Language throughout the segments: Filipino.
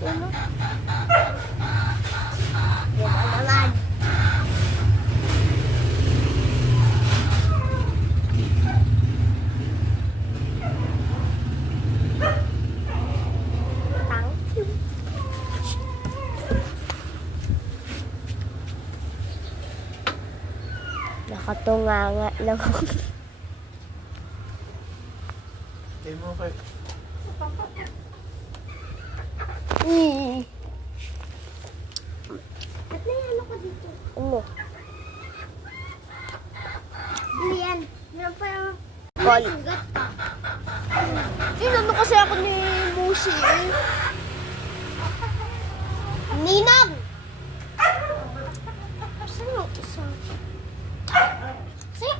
Ano? Diba naman? Thank you. Nakatunganga lang. Hindi mo kay... At may ano ko dito? Ano? Ano yan? Yan pa yung... Call. Sugat pa. Inano kasi ako ni Mushi eh. Ninang! Saan yung isa? Sa'yo!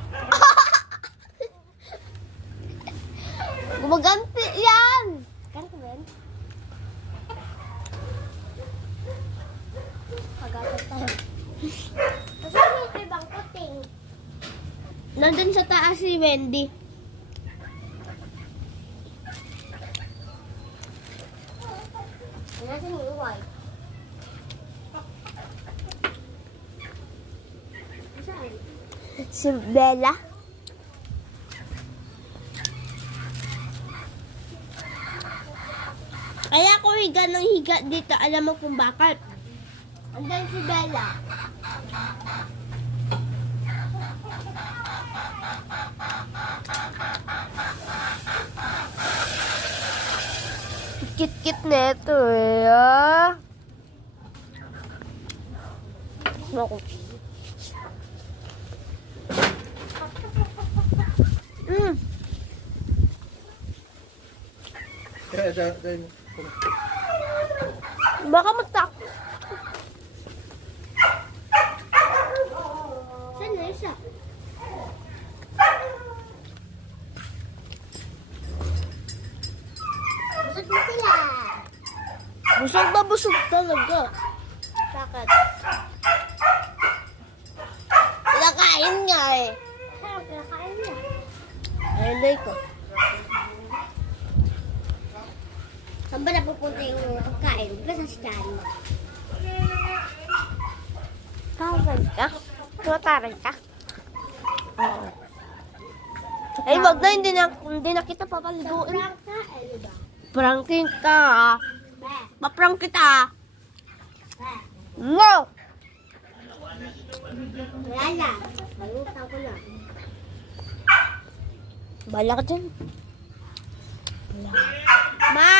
Gumaganti yan! Ganito ba yan? Pagagat tayo. Nasaan yung ibang puting? Nandun sa taas si Wendy. Nasaan yung white? Nasaan? Si Bella. Kaya ako higa ng higa dito. Alam mo kung bakit? Andun si Bella. Kit-kit na ito eh. Ah. Ako. Kaya dahil... Baka matak. Saan na isa? Busog na sila. Busog na busog talaga. Bakit? Pinakain nga eh. Sarap na kain na. Ayun ko. Saan ba napupunta yung pagkain? Basta sa tiyan. Taray ka? Taray ka? Oo. Ay, wag na. Hindi na kita papaliguin. Prank ka, diba? Pranking ka. Be, Paprank kita. be. No! Wala na. Malutang ko na. Bala ka dyan. Ma!